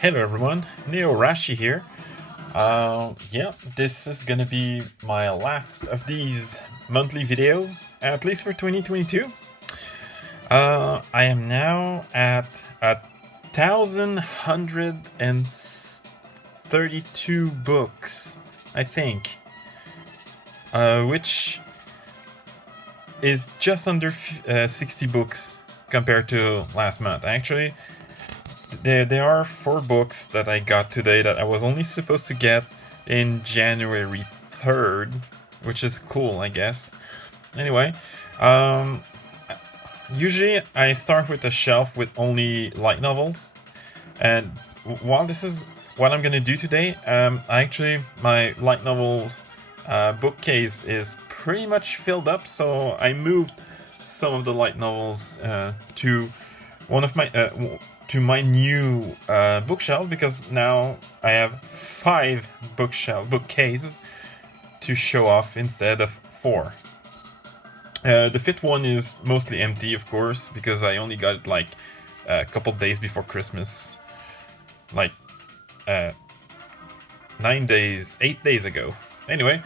Hello everyone, Neo Rashi here. Yeah, this is gonna be my last of these monthly videos, at least for 2022. I am now at 1,132 books, I think, which is just under 60 books compared to last month. Actually, there are 4 books that I got today that I was only supposed to get in January 3rd, which is cool, I guess. Anyway, um, usually I start with a shelf with only light novels, and while this is what I'm gonna do today, my light novels bookcase is pretty much filled up, so I moved some of the light novels to one of my to my new bookshelf, because now I have 5 bookcases to show off instead of 4. The 5th one is mostly empty, of course, because I only got it like a couple days before Christmas, like 8 days ago. Anyway,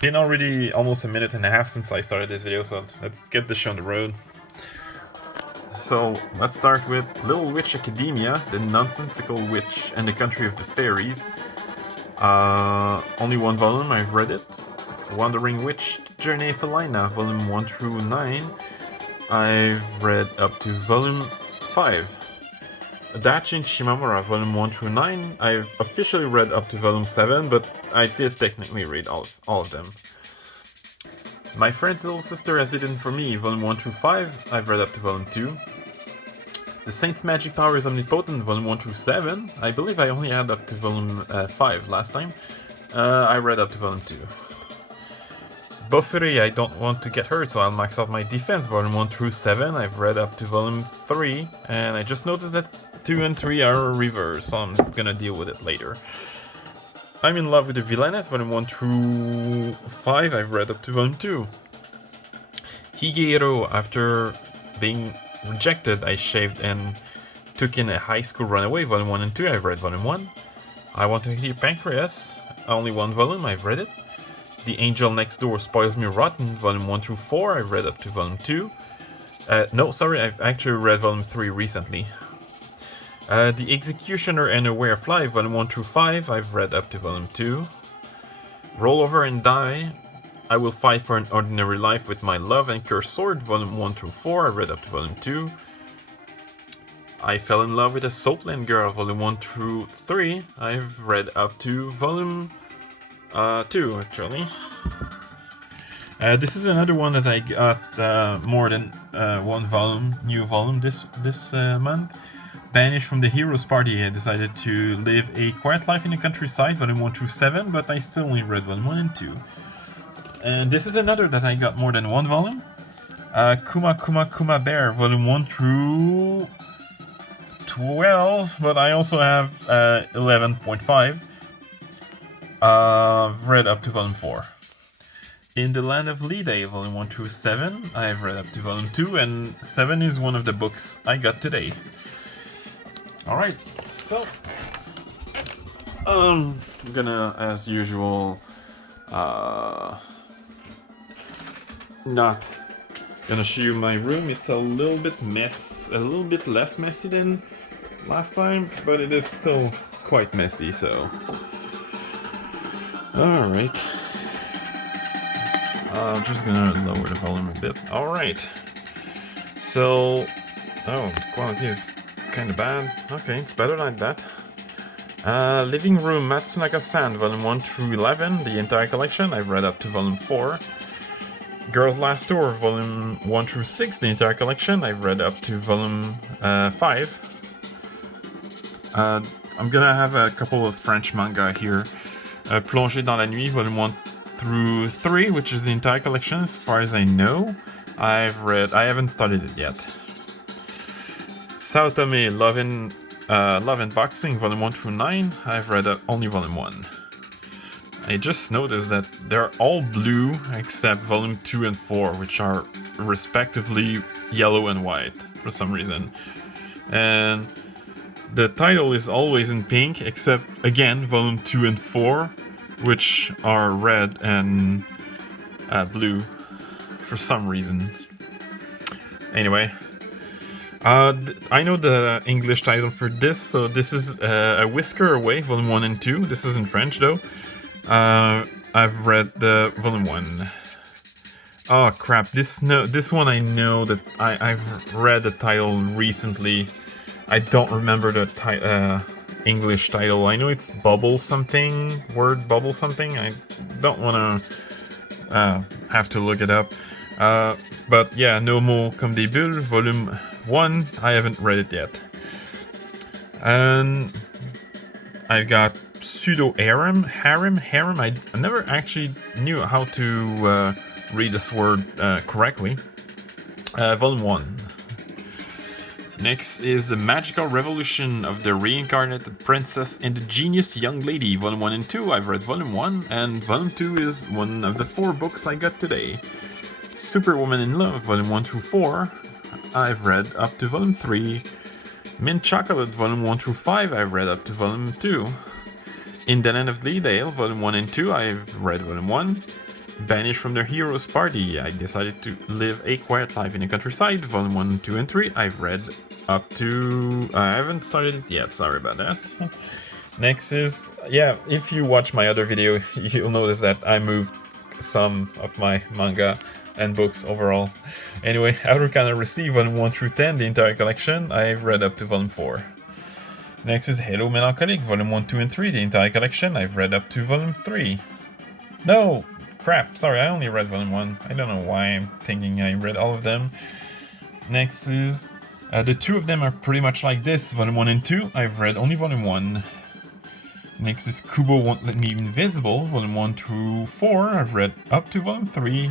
been already almost a minute and a half since I started this video, so let's get this show on the road. So let's start with Little Witch Academia, the Nonsensical Witch and the Country of the Fairies. Only 1 volume, I've read it. Wandering Witch, Journey Felina, volume 1 through 9. I've read up to volume 5. Dachin Shimamura, volume 1 through 9. I've officially read up to volume 7, but I did technically read all of them. My Friend's Little Sister Has It In For Me, volume 1 through 5. I've read up to volume 2. The Saint's Magic Power is Omnipotent, volume 1 through 7. I believe I only had up to volume 5 last time. I read up to volume 2. Bofuri, I Don't Want to Get Hurt, so I'll max out my defense, volume 1 through 7. I've read up to volume 3, and I just noticed that 2 and 3 are reversed, so I'm gonna deal with it later. I'm in Love with the Villainess, volume 1 through 5. I've read up to volume 2. Higehiro, after being rejected, I shaved and took in a high school runaway, volume 1 and 2. I've read volume 1. I Want to Hit Your Pancreas, only 1 volume, I've read it. The Angel Next Door Spoils Me Rotten, volume 1 through 4. I've read up to volume 2. I've actually read volume 3 recently. The Executioner and A Way of Life, volume 1 through 5. I've read up to volume 2. Roll Over and Die, I Will Fight for an Ordinary Life with My Love and Cursed Sword, volume 1 through 4. I read up to volume 2. I Fell in Love with a Soapland Girl, volume 1 through 3. I've read up to volume 2, actually. This is another one that I got more than 1 new volume this month. Banished from the Heroes Party, I decided to live a quiet life in the countryside, volume 1 through 7, but I still only read volume 1 and 2. And this is another that I got more than 1 volume. Kuma Kuma Kuma Bear, volume 1 through 12, but I also have 11.5. I've read up to volume 4. In the Land of Lide, volume 1 through 7, I've read up to volume 2, and 7 is one of the books I got today. Alright, so I'm gonna, as usual, not gonna show you my room. It's a little bit less messy than last time, but it is still quite messy, so alright. I'm just gonna lower the volume a bit. Alright, so the quality is kinda bad. Okay, it's better like that. Living Room, Matsunaga-san, volume 1 through 11, the entire collection. I've read up to volume 4. Girls Last Door, volume 1 through 6, the entire collection. I've read up to volume 5. I'm gonna have a couple of French manga here. Plongée dans la Nuit, volume 1 through 3, which is the entire collection as far as I know. I haven't started it yet. Sao Tome, Love and Boxing, volume 1 through 9. I've read only volume 1. I just noticed that they're all blue except volume 2 and 4, which are respectively yellow and white for some reason. And the title is always in pink, except, again, volume 2 and 4, which are red and blue for some reason. Anyway, I know the English title for this, so this is A Whisker Away, volume 1 and 2. This is in French, though. I've read the volume 1. Oh crap, this one I know that I've read the title recently. I don't remember the English title. I know it's Bubble something, word Bubble something. I don't want to have to look it up. But yeah, No Mots Comme des Bulles, volume 1. I haven't read it yet. And I've got Pseudo Harem. I never actually knew how to read this word correctly. Volume 1. Next is The Magical Revolution of the Reincarnated Princess and the Genius Young Lady, Volume 1 and 2. I've read Volume 1, and Volume 2 is one of the 4 books I got today. Superwoman in Love, Volume 1 through 4. I've read up to Volume 3. Mint Chocolate, Volume 1 through 5. I've read up to Volume 2. In the Land of Gleedale, Volume 1 and 2. I've read Volume 1. Banished from the Hero's Party, I decided to live a quiet life in the countryside, Volume 1, 2, and 3. I've read up to... I haven't started it yet, sorry about that. Next is... yeah, if you watch my other video, you'll notice that I moved some of my manga and books overall. Anyway, Outer Kind of Receive, Volume 1 through 10, the entire collection. I've read up to Volume 4. Next is Hello Melancholic, Volume 1, 2, and 3, the entire collection. I've read up to Volume 3. No! Crap, sorry, I only read Volume 1. I don't know why I'm thinking I read all of them. Next is... the two of them are pretty much like this, Volume 1 and 2. I've read only Volume 1. Next is Kubo Won't Let Me Invisible, Volume 1 through 4. I've read up to Volume 3.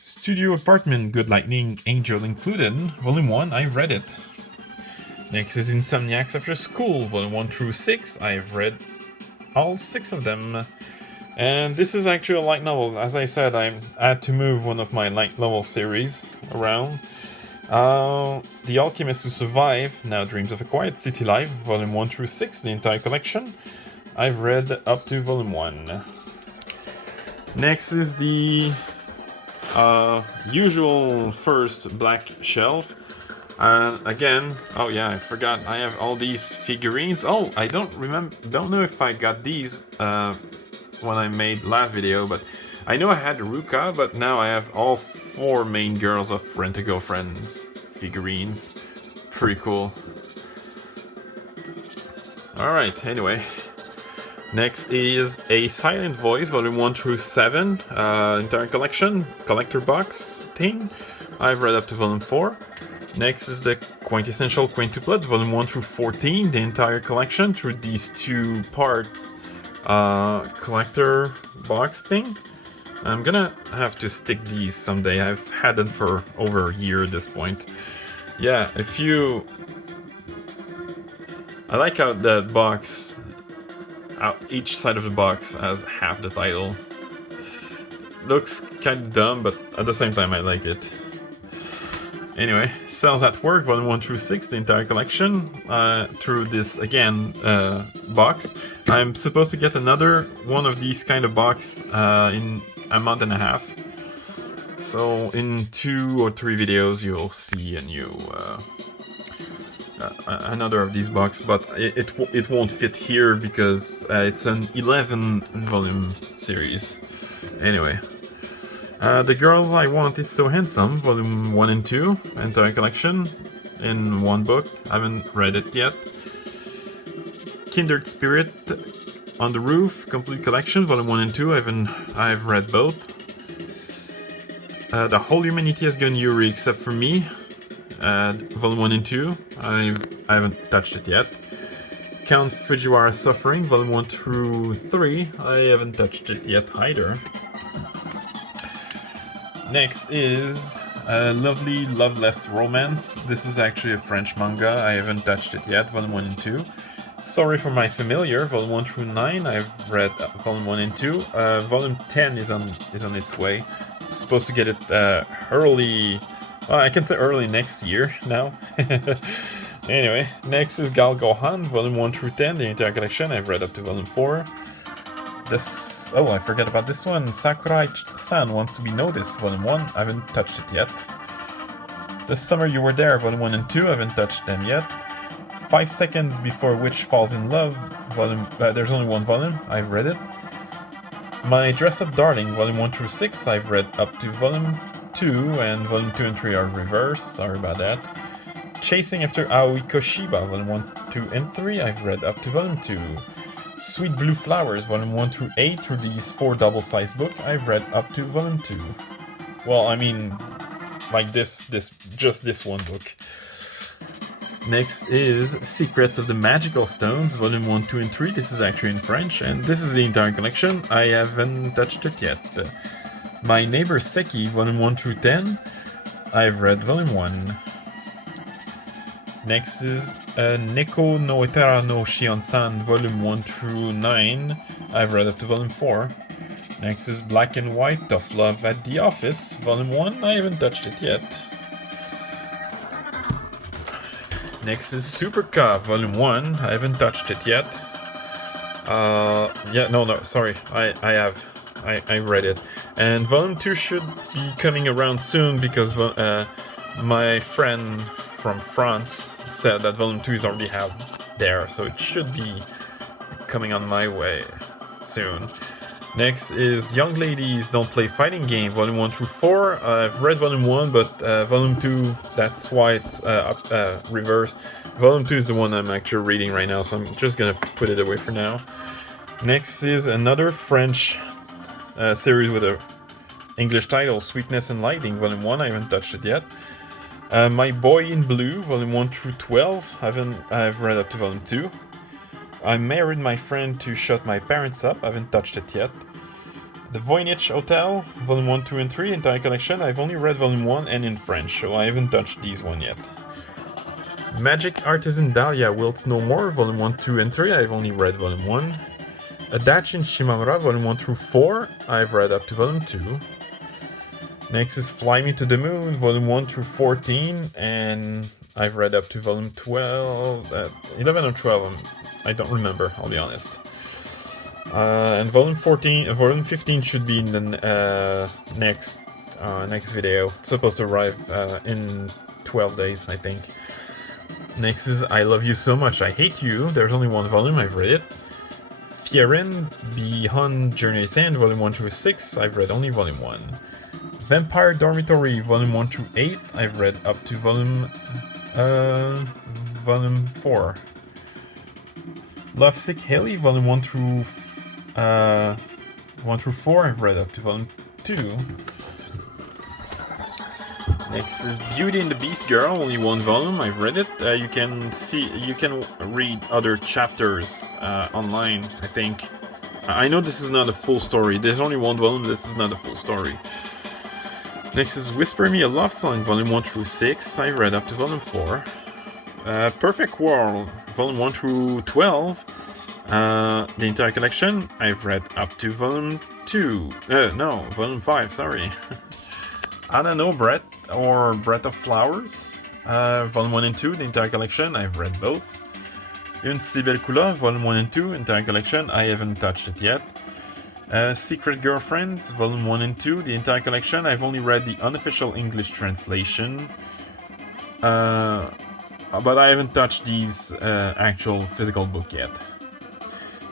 Studio Apartment, Good Lightning, Angel Included, Volume 1. I've read it. Next is Insomniacs After School, Volume 1 through 6. I've read all 6 of them. And this is actually a light novel. As I said, I had to move one of my light novel series around. The Alchemist Who Survived, Now Dreams of a Quiet City Life, Volume 1 through 6, the entire collection. I've read up to Volume 1. Next is the usual first black shelf. Again, oh yeah, I forgot, I have all these figurines. Oh, I don't know if I got these when I made last video, but I know I had Ruka, but now I have all 4 main girls of Rent-A-Go Friends figurines. Pretty cool. Alright, anyway. Next is A Silent Voice, Volume 1 through 7, entire collection, collector box thing. I've read up to Volume 4. Next is the Quintessential Quintuplet, Volume 1 through 14, the entire collection, through these 2 parts collector box thing. I'm gonna have to stick these someday. I've had them for over a year at this point. Yeah, I like how the box, each side of the box has half the title. Looks kind of dumb, but at the same time I like it. Anyway, Cells at Work, Volume 1 through 6, the entire collection, through this, again, box. I'm supposed to get another one of these kind of box in a month and a half. So in 2 or 3 videos you'll see a new, another of these box, but it won't fit here because it's an 11 volume series. Anyway. The Girls I Want Is So Handsome, Volume 1 and 2, entire collection, in 1 book. I haven't read it yet. Kindred Spirit on the Roof, complete collection, Volume 1 and 2. I've read both. The Whole Humanity Has Gone Yuri Except For Me, Volume 1 and 2. I haven't touched it yet. Count Fujiwara's Suffering, Volume 1 through 3. I haven't touched it yet either. Next is Lovely Loveless Romance. This is actually a French manga. I haven't touched it yet, Volume 1 and 2. Sorry for My Familiar, Volume 1 through 9. I've read Volume 1 and 2. Volume 10 is on its way. I'm supposed to get it early... Well, I can say early next year now. Anyway, next is Gal Gohan, volume 1 through 10, the entire collection. I've read up to volume 4. This. Oh, I forgot about this one. Sakurai-san Wants to Be Noticed, volume 1. I haven't touched it yet. The Summer You Were There, volume 1 and 2. I haven't touched them yet. 5 Seconds Before Witch Falls in Love, volume. There's only one volume. I've read it. My Dress Up Darling, volume 1 through 6. I've read up to volume 2, and volume 2 and 3 are reversed. Sorry about that. Chasing After Aoi Koshiba, volume 1, 2, and 3. I've read up to volume 2. Sweet Blue Flowers, volume 1 through 8. Through these 4 double-sized books, I've read up to volume 2. Well, I mean, like just this one book. Next is Secrets of the Magical Stones, volume 1, 2, and 3. This is actually in French, and this is the entire collection. I haven't touched it yet. My Neighbor Seki, volume 1 through 10. I've read volume 1. Next is Neko no Etara no Shion-san, volume 1 through 9. I've read up to volume 4. Next is Black and White Tough Love at the Office, volume 1. I haven't touched it yet. Next is Super Cup, volume 1. I haven't touched it yet. Sorry. I have. I read it. And volume 2 should be coming around soon because my friend from France said that volume 2 is already out there, so it should be coming on my way soon. Next is Young Ladies Don't Play Fighting Game, volume 1 through 4. I've read volume 1, but volume 2, that's why it's reversed. Volume 2 is the one I'm actually reading right now, so I'm just gonna put it away for now. Next is another French series with a English title, Sweetness and Lighting, volume 1. I haven't touched it yet. My Boy in Blue, volume 1 through 12. I've read up to volume 2. I Married My Friend to Shut My Parents Up. I haven't touched it yet. The Voynich Hotel, volume 1, 2, and 3, entire collection. I've only read volume 1 and in French, so I haven't touched these one yet. Magic Artisan Dahlia Wilts No More, volume 1, 2, and 3. I've only read volume 1. Adachin Shimamura, volume 1 through 4. I've read up to volume 2. Next is Fly Me to the Moon, volume 1 through 14, and I've read up to volume 12, 11 or 12, I don't remember, I'll be honest. And volume 15 should be in the next video. It's supposed to arrive in 12 days, I think. Next is I Love You So Much, I Hate You. There's only one volume, I've read it. Fierin Beyond Journey's End, volume 1 through 6. I've read only volume 1. Vampire Dormitory, volume 1 through 8. I've read up to volume 4. Lovesick Haley, volume 1 through 4. I've read up to volume 2. Next is Beauty and the Beast Girl, only one volume. I've read it. You can read other chapters online, I think. I know this is not a full story. There's only one volume. This is not a full story. Next is Whisper Me a Love Song, volume 1 through 6. I've read up to volume 4. Perfect World, volume 1 through 12. The entire collection. I've read up to volume 2. Volume 5, sorry. I don't know, Breath of Flowers. Volume 1 and 2, the entire collection. I've read both. Une si belle couleur, volume 1 and 2, entire collection. I haven't touched it yet. Secret Girlfriends, volume 1 and 2, the entire collection. I've only read the unofficial English translation. But I haven't touched these actual physical book yet.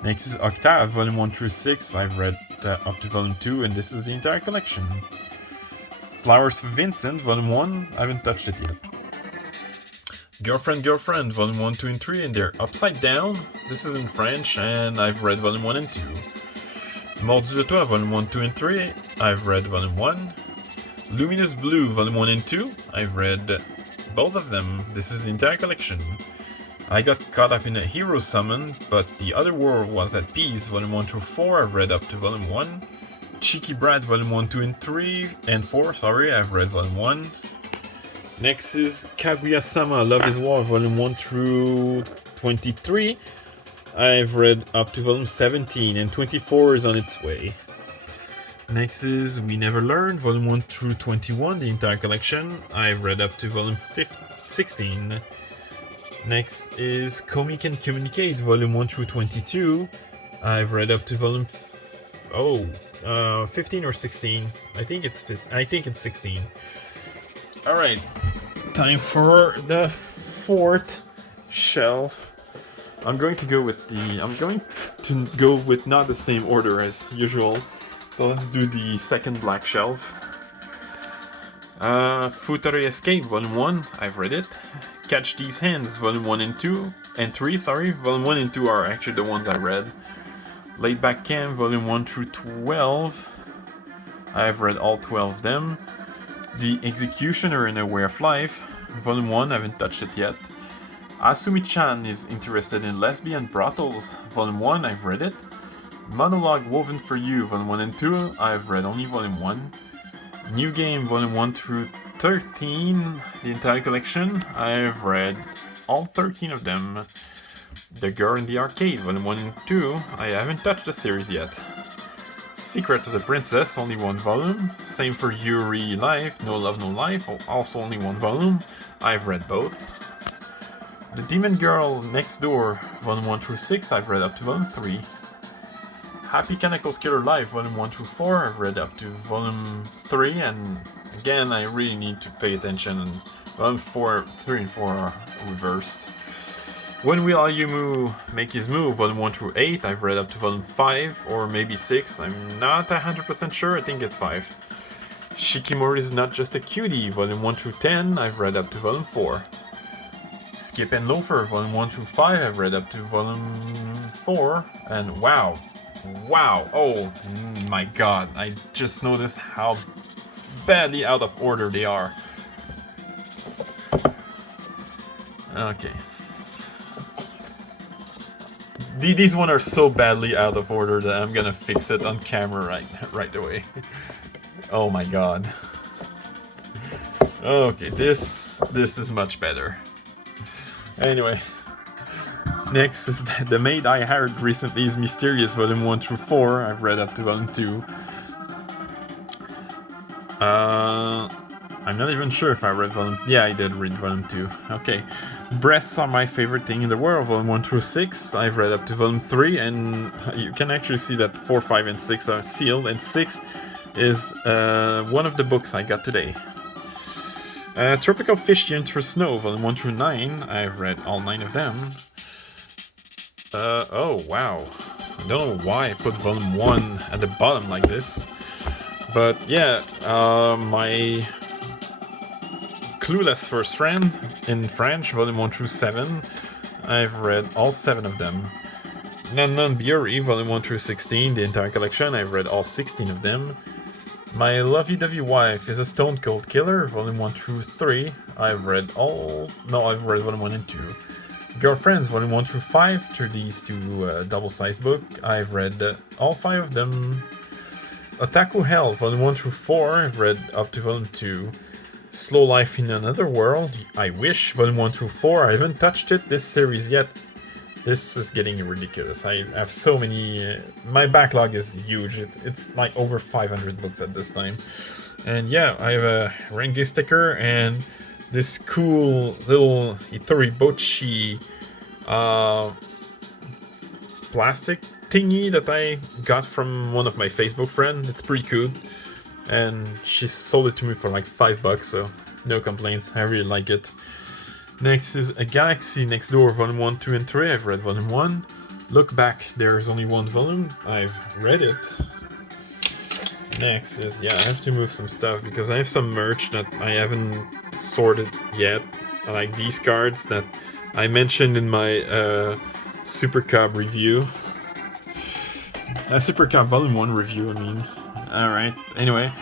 Next is Octave, volume 1 through 6. I've read up to volume 2, and this is the entire collection. Flowers for Vincent, volume 1. I haven't touched it yet. Girlfriend, volume 1, 2, and 3, and they're upside down. This is in French, and I've read volume 1 and 2. Mordu de Toi, volume 1, 2, and 3. I've read volume 1. Luminous Blue, volume 1 and 2. I've read both of them. This is the entire collection. I got caught up in a hero summon, but the other world was at peace, volume 1 through 4. I've read up to volume 1. Cheeky Brat, volume 1, 2, and 3. And 4, sorry, I've read volume 1. Next is Kaguya-sama, Love is War, volume 1 through 23. I've read up to volume 17, and 24 is on its way. Next is We Never Learned, volume 1 through 21, the entire collection. I've read up to volume 16. Next is Komi Can Communicate, Volume 1 through 22. I've read up to volume 15 or 16. I think it's 16. Alright, time for the fourth shelf. I'm going to go with not the same order as usual. So let's do the second black shelf. Futari Escape, Volume 1, I've read it. Catch These Hands, Volume 1 and 2, and 3, sorry. Volume 1 and 2 are actually the ones I read. Laid Back Camp, Volume 1 through 12. I've read all 12 of them. The Executioner in A Way of Life, Volume 1, I haven't touched it yet. Asumi-chan is interested in lesbian brothels, Volume 1, I've read it. Monologue Woven for You, Volume 1 and 2, I've read only Volume 1. New Game, Volume 1 through 13, the entire collection, I've read all 13 of them. The Girl in the Arcade, Volume 1 and 2, I haven't touched the series yet. Secret of the Princess, only one volume. Same for Yuri Life, No Love No Life, also only one volume. I've read both. The Demon Girl Next Door, Volume 1 through 6, I've read up to Volume 3. Happy Kaneko's Killer Life, Volume 1 through 4, I've read up to Volume 3, and again, I really need to pay attention, and Volume 3 and 4 are reversed. When Will Ayumu Make His Move, Volume 1 through 8, I've read up to Volume 5, or maybe 6, I'm not 100% sure, I think it's 5. Shikimori is Not Just a Cutie, Volume 1 through 10, I've read up to Volume 4. Skip and Loafer, Volume 1 through 5, I've read up to Volume 4, and wow, oh my god, I just noticed how badly out of order they are. Okay. These ones are so badly out of order that I'm gonna fix it on camera right away. Oh my god. Okay, this is much better. Anyway. Next is The Maid I Hired Recently is Mysterious, Volume 1 through 4. I've read up to Volume 2. I'm not even sure if I read Volume... Yeah, I did read Volume 2. Okay. Breasts Are My Favorite Thing in the World, Volume 1 through 6. I've read up to Volume 3, and you can actually see that 4, 5, and 6 are sealed, and 6 is one of the books I got today. Tropical Fish Yearn Through Snow, Volume 1 through 9. I've read all 9 of them. Oh wow. I don't know why I put Volume 1 at the bottom like this. But yeah, my Clueless First Friend in French, Volume 1 through 7. I've read all 7 of them. Non Non Biori, Volume 1 through 16, the entire collection. I've read all 16 of them. My Lovey-Dovey Wife is a Stone Cold Killer, Volume 1 through 3. I've read Volume 1 and 2. Girlfriends, Volume 1 through 5, through these two double-sized books. I've read all 5 of them. Otaku Hell, Volume 1 through 4, I've read up to Volume 2. Slow Life in Another World, I Wish, Volume 1 through 4, I haven't touched this series yet. This is getting ridiculous. I have so many... my backlog is huge, it's like over 500 books at this time. And yeah, I have a Renge sticker and this cool little Itoribochi plastic thingy that I got from one of my Facebook friends. It's pretty cool, and she sold it to me for like $5, so no complaints. I really like it. Next is A Galaxy Next Door, Volume 1, 2, and 3. I've read Volume 1. Look Back, there's only one volume. I've read it. Next is, yeah, I have to move some stuff because I have some merch that I haven't sorted yet. Like these cards that I mentioned in my Super Cub review. Super Cub Volume 1 review, I mean. Alright, anyway.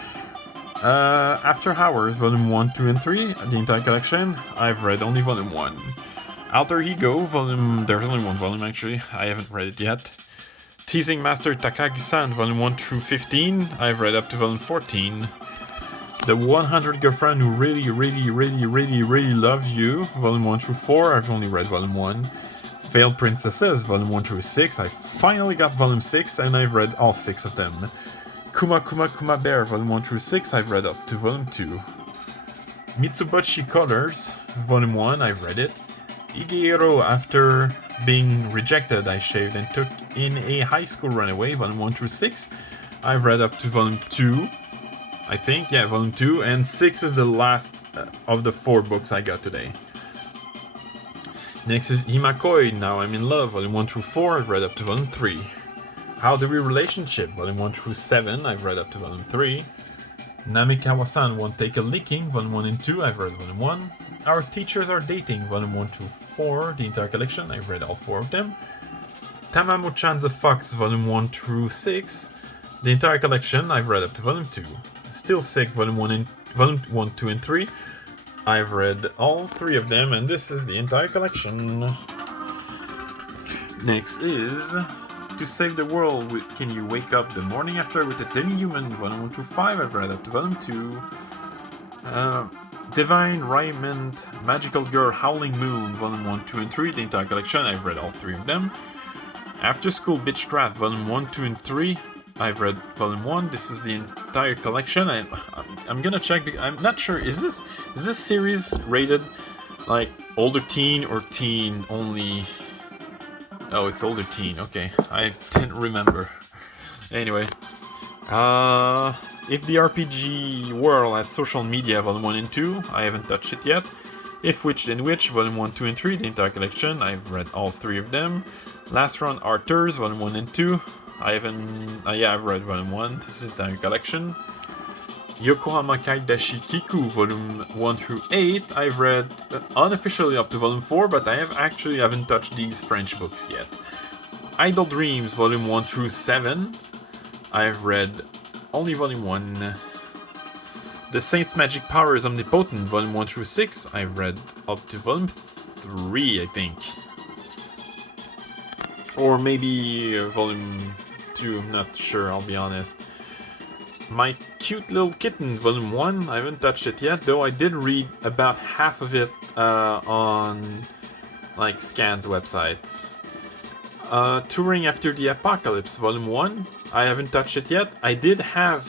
After Hours, Volume 1, 2, and 3, the entire collection. I've read only Volume 1. Alter Ego, there's only one volume actually, I haven't read it yet. Teasing Master Takagi-san, Volume 1 through 15, I've read up to Volume 14. The 100 Girlfriend Who Really Love You, Volume 1 through 4, I've only read Volume 1. Failed Princesses, Volume 1 through 6, I finally got Volume 6, and I've read all 6 of them. Kuma Kuma Kuma Bear, Volume 1 through 6, I've read up to Volume 2. Mitsubishi Colors, Volume 1, I've read it. Igero, after being rejected, I shaved and took in a high school runaway, volume 1 through 6. I've read up to volume 2, I think, yeah, volume 2, and 6 is the last of the 4 books I got today. Next is Himakoi, Now I'm in Love, volume 1 through 4, I've read up to volume 3. How Do We Relationship, volume 1 through 7, I've read up to volume 3. Namikawa-san Won't Take a Licking, volume 1 and 2, I've read volume 1. Our Teachers Are Dating, volume 1 through 4, the entire collection, I've read all 4 of them. Tamamo-chan's a Fox, volume 1 through 6, the entire collection, I've read up to volume 2. Still Sick, volume 1, 2, and 3. I've read all 3 of them, and this is the entire collection. Next is To Save the World, Can You Wake Up the Morning After with a Demi-Human, volume 1 through 5. I've read up to volume 2. Divine Raiment, Magical Girl, Howling Moon, volume 1, 2, and 3. The entire collection, I've read all 3 of them. After School Bitchcraft, volume 1, 2, and 3. I've read volume 1. This is the entire collection. I'm gonna check because I'm not sure. Is this series rated like older teen or teen only? Oh, it's older teen. Okay, I didn't remember. Anyway, If the RPG World had Social Media, volume 1 and 2. I haven't touched it yet. If Witch Then Witch, volume 1, 2, and 3. The entire collection. I've read all 3 of them. Last Round Arthurs, volume 1 and 2. I haven't... yeah, I've read volume 1. This is the entire collection. Yokohama Kaidashi Kiku, volume 1 through 8. I've read unofficially up to volume 4, but I haven't touched these French books yet. Idle Dreams, volume 1 through 7. I've read only volume 1. The Saint's Magic Power is Omnipotent, volume 1 through 6. I've read up to volume 3, I think. Or maybe volume 2, I'm not sure, I'll be honest. My Cute Little Kitten, volume 1, I haven't touched it yet, though I did read about half of it on like Scan's websites. Touring After the Apocalypse, volume 1, I haven't touched it yet. I did have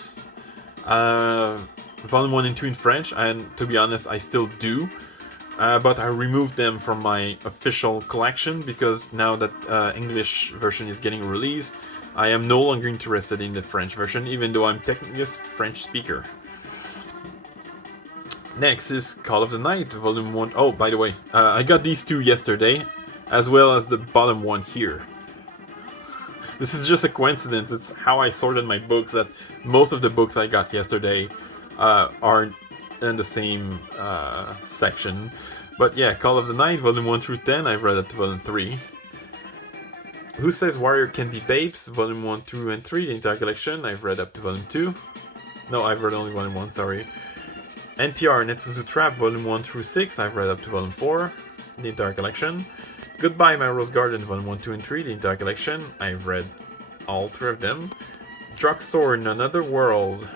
volume 1 and 2 in French, and to be honest, I still do. But I removed them from my official collection because now that English version is getting released, I am no longer interested in the French version, even though I'm technically a French speaker. Next is Call of the Night, volume 1. Oh, by the way, I got these 2 yesterday, as well as the bottom one here. This is just a coincidence. It's how I sorted my books, that most of the books I got yesterday are in the same section. But yeah, Call of the Night, volume 1 through 10, I've read up to volume 3. Who Says Warrior Can Be Babes, volume 1, 2, and 3, the entire collection, I've read up to volume 2. No, I've read only volume 1, sorry. NTR Netsuzu Trap, volume 1 through 6, I've read up to volume 4, the entire collection. Goodbye My Rose Garden, volume 1, 2, and 3, the entire collection, I've read all 3 of them. Drugstore in Another World,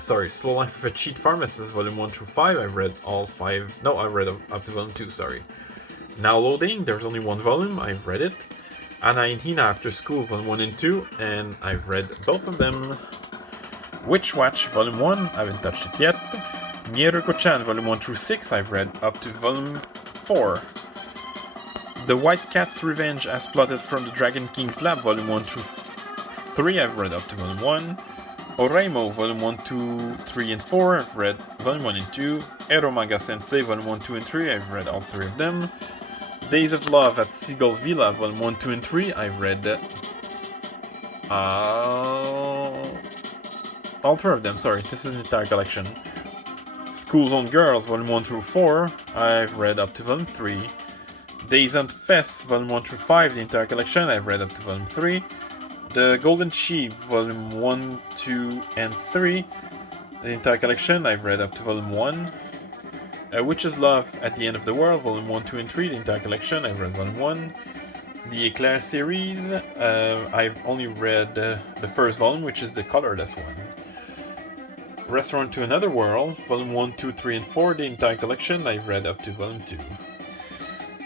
Slow Life of a Cheat Pharmacist, volume 1 through 5, I've read all 5, no, I've read up to volume 2, sorry. Now Loading, there's only 1 volume, I've read it. Anna and Hina After School, volume 1 and 2, and I've read both of them. Witch Watch, volume 1, I haven't touched it yet. Mieruko-chan, volume 1 through 6, I've read up to volume 4. The White Cat's Revenge as Plotted from the Dragon King's Lab, volume 1 through 3, I've read up to volume 1. Oreimo, volume 1, 2, 3, and 4, I've read volume 1 and 2. Eromaga Sensei, volume 1, 2, and 3, I've read all 3 of them. Days of Love at Seagull Villa, volume 1, 2, and 3, I've read all 3 of them, sorry, this is the entire collection. School Zone Girls, volume 1 through 4, I've read up to volume 3. Days and Fest, volume 1 through 5, the entire collection, I've read up to volume 3. The Golden Sheep, volume 1, 2, and 3, the entire collection, I've read up to volume 1. Witch's Love at the End of the World, volume 1, 2, and 3, the entire collection, I've read volume 1. The Eclair series, I've only read the first volume, which is the colorless one. Restaurant to Another World, volume 1, 2, 3, and 4, the entire collection, I've read up to volume 2.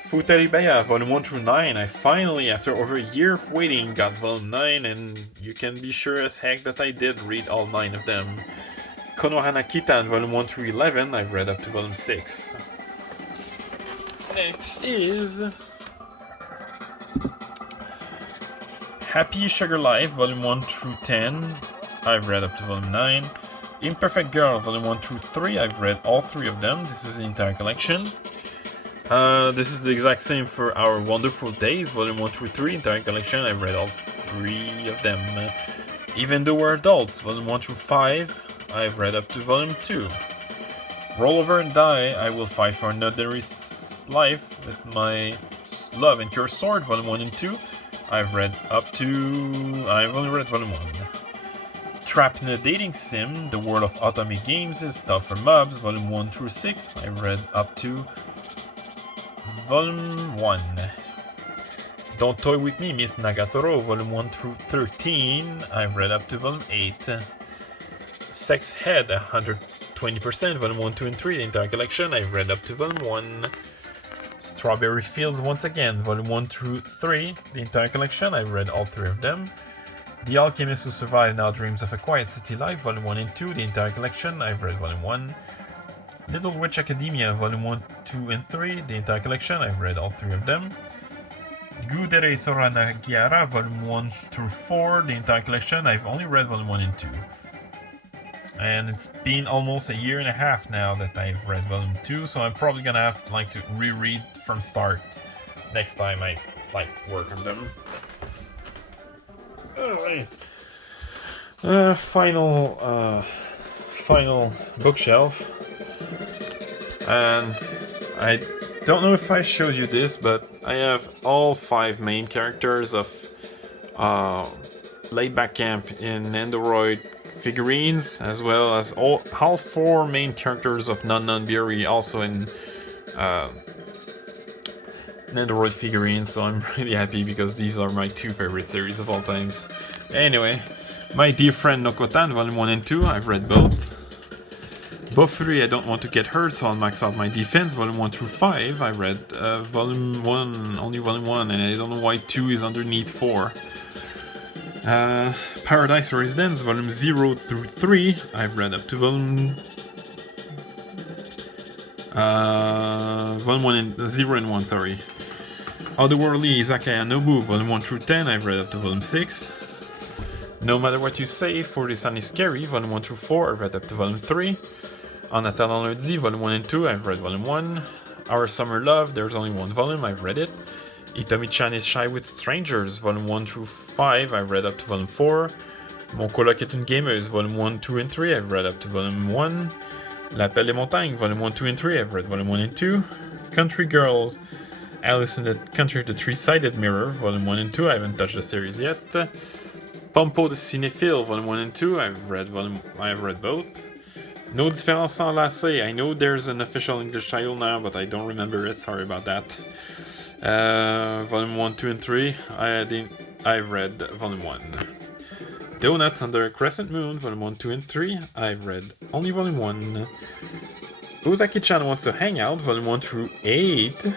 Futaribeya, volume 1 through 9, I finally, after over a year of waiting, got volume 9, and you can be sure as heck that I did read all 9 of them. Konohana Kitan, volume 1 through 11, I've read up to volume 6. Next is Happy Sugar Life, Volume 1 through 10. I've read up to Volume 9. Imperfect Girl, Volume 1 through 3. I've read all 3 of them. This is the entire collection. This is the exact same for Our Wonderful Days, Volume 1 through 3. Entire collection. I've read all 3 of them. Even Though We're Adults, Volume 1 through 5. I've read up to Volume 2. Roll Over and Die, I Will Fight for Another Life with My Love and Cure Sword, Volume 1 and 2. I've only read Volume 1. Trapped in a Dating Sim, The World of Otome Games is Stuff for Mobs, Volume 1 through 6. I've read up to Volume 1. Don't Toy With Me, Miss Nagatoro, Volume 1 through 13. I've read up to Volume 8. Sex Head, 120%, Volume 1, 2, and 3, the entire collection. I've read up to Volume 1. Strawberry Fields once again, Volume 1 through 3, the entire collection. I've read all 3 of them. The Alchemist Who Survived Now Dreams of a Quiet City Life, Volume 1 and 2, the entire collection. I've read Volume 1. Little Witch Academia, Volume 1, 2, and 3, the entire collection. I've read all 3 of them. Gudere Sora Nagiara, Volume 1 through 4, the entire collection. I've only read Volume 1 and 2. And it's been almost a year and a half now that I've read Volume 2, so I'm probably gonna have to reread from start next time I work on them. Alright. Final bookshelf. And I don't know if I showed you this, but I have all 5 main characters of Laid Back Camp in Nendoroid figurines, as well as all 4 main characters of Non-Non-Buri also in Nendoroid figurines, so I'm really happy because these are my 2 favorite series of all times. Anyway, My Dear Friend Nokotan, Volume 1 and 2, I've read both. Bofuri, I Don't Want to Get Hurt, so I'll max out my defense, Volume 1 through 5. I read Volume 1, only Volume 1, and I don't know why 2 is underneath 4. Paradise Residence, Volume 0 through 3. I've read up to Volume 1 and 0 and 1, sorry. Otherworldly Izakaya Nobu, Volume 1 through 10. I've read up to Volume 6. No Matter What You Say, For the Sun is Scary, Volume 1 through 4. I've read up to Volume 3. Anatala Lundi, Volume 1 and 2. I've read Volume 1. Our Summer Love, there's only 1 volume. I've read it. Itomi-chan is Shy with Strangers, Volume 1 through 5, I've read up to Volume 4. Mon coloc est une gameuse, Volume 1, 2, and 3, I've read up to Volume 1. L'Appel des Montagnes, Volume 1, 2, and 3, I've read Volume 1 and 2. Country Girls, Alice in the Country of the Three-Sided Mirror, Volume 1 and 2, I haven't touched the series yet. Pompo the Cinéphile, Volume 1 and 2, I've read both. No Différence sans Lacet, I know there's an official English title now, but I don't remember it, sorry about that. Volume 1, 2, and 3. I've read Volume 1. Donuts Under a Crescent Moon, Volume 1, 2, and 3. I've read only Volume 1. Ozaki-chan Wants to Hang Out, Volume 1 through 8.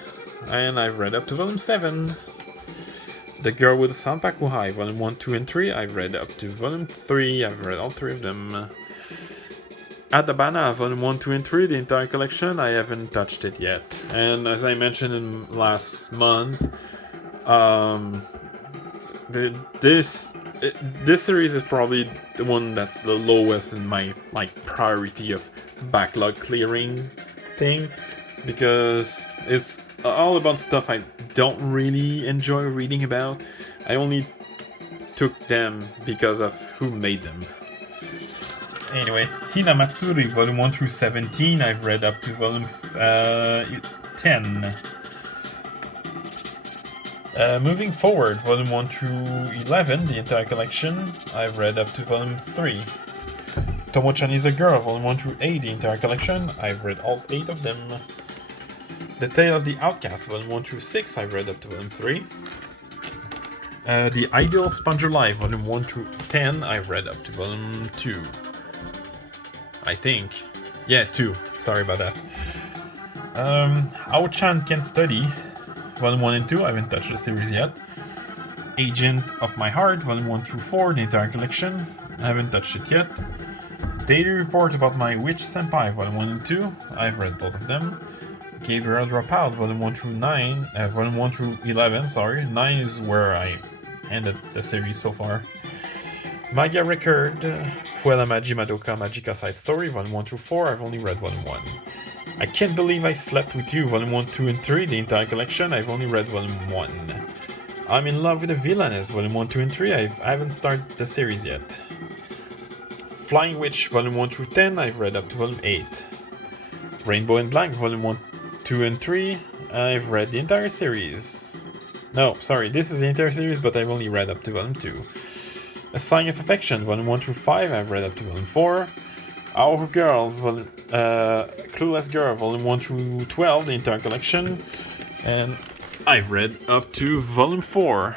And I've read up to Volume 7. The Girl with the Sanpaku High, Volume 1, 2, and 3. I've read up to Volume 3. I've read all 3 of them. Adabana, Volume 1, 2, and 3, the entire collection, I haven't touched it yet. And as I mentioned in last month, this series is probably the one that's the lowest in my priority of backlog clearing thing, because it's all about stuff I don't really enjoy reading about. I only took them because of who made them. Anyway, Hinamatsuri, Volume 1 through 17, I've read up to Volume 10. Moving forward, Volume 1 through 11, the entire collection, I've read up to Volume 3. Tomo-chan is a Girl, Volume 1 through 8, the entire collection, I've read all 8 of them. The Tale of the Outcast, Volume 1 through 6, I've read up to Volume 3. The Ideal Sponger Life, Volume 1 through 10, I've read up to Volume 2. I think. Yeah, 2. Sorry about that. Ao-chan Can Study, Volume 1 and 2. I haven't touched the series yet. Agent of My Heart, Volume 1 through 4, the entire collection. I haven't touched it yet. Daily Report About My Witch Senpai, Volume 1 and 2. I've read both of them. Gabriel Dropout, Volume 1 through 9, Volume 1 through 11, sorry. 9 is where I ended the series so far. Manga Record, Puella Magi Madoka Magica Side Story, Volume 1 through 4, I've only read Volume 1. I Can't Believe I Slept With You, Volume 1, 2, and 3, the entire collection, I've only read Volume 1. I'm in Love with a Villainess, Volume 1, 2, and 3, I haven't started the series yet. Flying Witch, Volume 1 through 10, I've read up to Volume 8. Rainbow and Black, Volume 1, 2, and 3, I've read the entire series. No, sorry, this is the entire series, but I've only read up to Volume 2. A Sign of Affection, Volume 1 through 5, I've read up to Volume 4. Our Girl, Clueless Girl, Volume 1 through 12, the entire collection. And I've read up to Volume 4.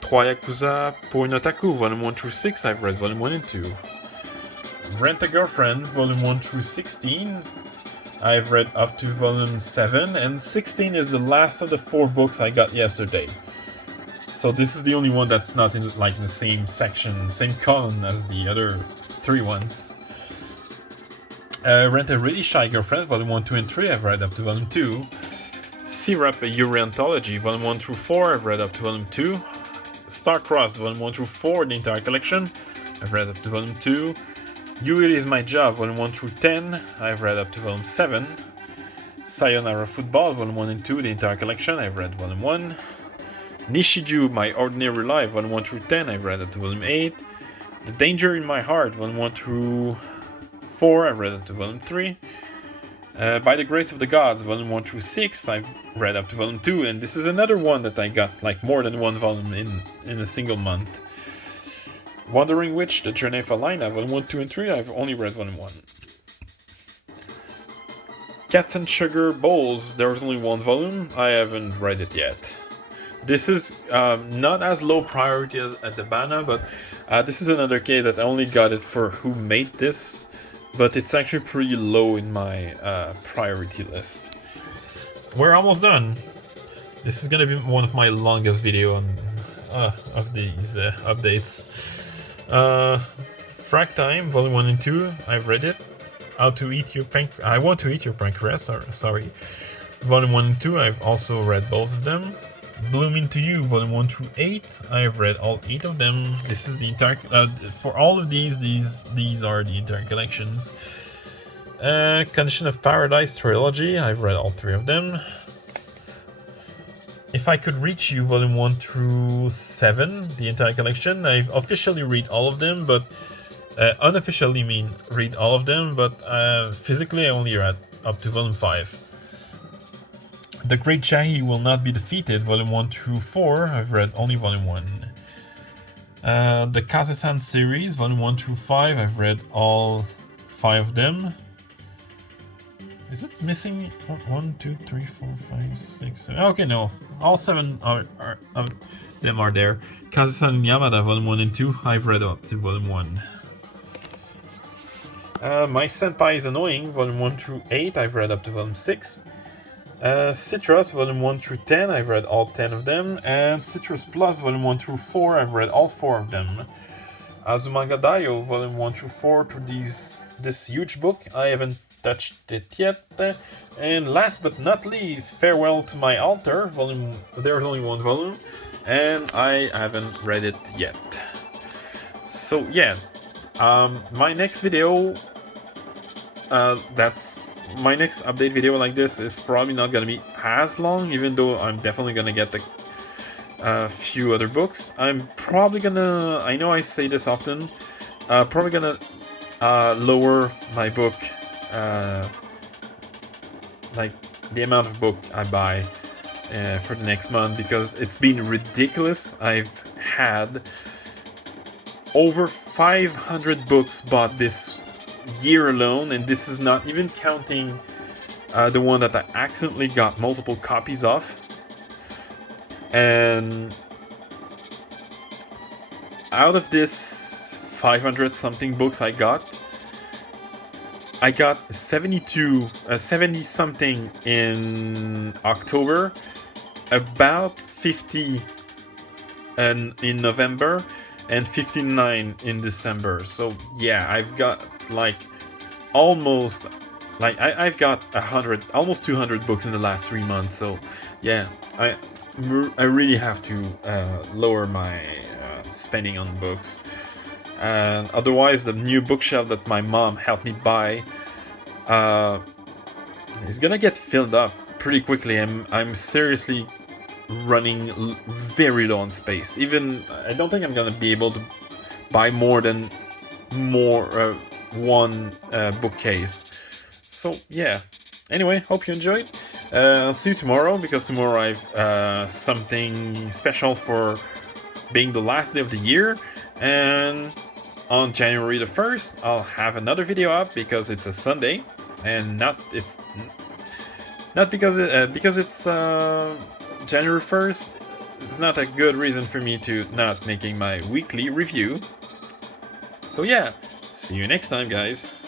Trois Yakuza pour un Otaku, Volume 1 through 6, I've read Volume 1 and 2. Rent a Girlfriend, Volume 1 through 16, I've read up to Volume 7. And 16 is the last of the 4 books I got yesterday. So this is the only one that's not in like the same section, same column as the other 3 ones. Rent a Really Shy Girlfriend, Volume 1, 2, and 3, I've read up to Volume 2. Syrup, a Yuri Anthology, Volume 1 through 4, I've read up to Volume 2. Star-Crossed, Volume 1 through 4, the entire collection, I've read up to Volume 2. You It Is My Job, Volume 1 through 10, I've read up to Volume 7. Sayonara Football, Volume 1 and 2, the entire collection, I've read Volume 1. Nishiju, My Ordinary Life, Volume 1 through 10, I've read up to Volume 8. The Danger in My Heart, Volume 1 through 4, I've read up to Volume 3. By the Grace of the Gods, Volume 1 through 6, I've read up to Volume 2, and this is another one that I got like more than one volume in a single month. Wandering Witch, The Journey of Alina, Volume 1, 2, and 3, I've only read Volume 1. Cats and Sugar Bowls, there was only one volume, I haven't read it yet. This is not as low priority as at the Bana, but this is another case that I only got it for who made this, but it's actually pretty low in my priority list. We're almost done. This is gonna be one of my longest video of these updates. Frag Time, Volume 1 and 2, I've read it. How to Eat Your Pancreas, I Want to Eat Your Pancreas, sorry. Volume 1 and 2, I've also read both of them. Bloom Into You, Volume 1 through 8, I've read all 8 of them. This is the entire, for all of these are the entire collections. Condition of Paradise Trilogy, I've read all 3 of them. If I Could Reach You, Volume 1 through 7, the entire collection. I've officially read all of them, but unofficially read all of them, but physically I only read up to Volume 5. The Great Shahi Will Not Be Defeated, Volume 1 through 4, I've read only Volume 1. The Kaze-san series, Volume 1 through 5, I've read all 5 of them. Is it missing 1, 2, 3, 4, 5, 6, 7? Okay, no. All 7 of them are there. Kaze-san and Yamada, Volume 1 and 2, I've read up to Volume 1. My Senpai is Annoying, Volume 1 through 8, I've read up to Volume 6. Citrus, Volume 1 through 10, I've read all 10 of them. And Citrus Plus, Volume 1 through 4, I've read all 4 of them. Azumanga Daioh, Volume 1 through 4, to this huge book, I haven't touched it yet. And last but not least, Farewell to My Altar, there's only 1 volume, and I haven't read it yet. So yeah, my next video, my next update video like this is probably not gonna be as long, even though I'm definitely gonna get a few other books. I'm probably gonna, I know I say this often, probably gonna lower my book, like the amount of book I buy for the next month, because it's been ridiculous. I've had over 500 books bought this year alone, and this is not even counting the one that I accidentally got multiple copies of. And out of this 500 something books I got 70 something in October, about 50 in November, and 59 in December. So yeah, I've got like almost Like I've got 100, almost 200 books in the last 3 months. So yeah, I really have to lower my spending on books. And otherwise, the new bookshelf that my mom helped me buy is gonna get filled up pretty quickly. I'm seriously running very low on space. Even I don't think I'm gonna be able to buy more than one bookcase. So yeah. Anyway, hope you enjoyed. I'll see you tomorrow, because tomorrow I've something special for being the last day of the year, and on January the 1st I'll have another video up because it's a Sunday, and not because it's January 1st. It's not a good reason for me to not making my weekly review. So yeah, see you next time, guys.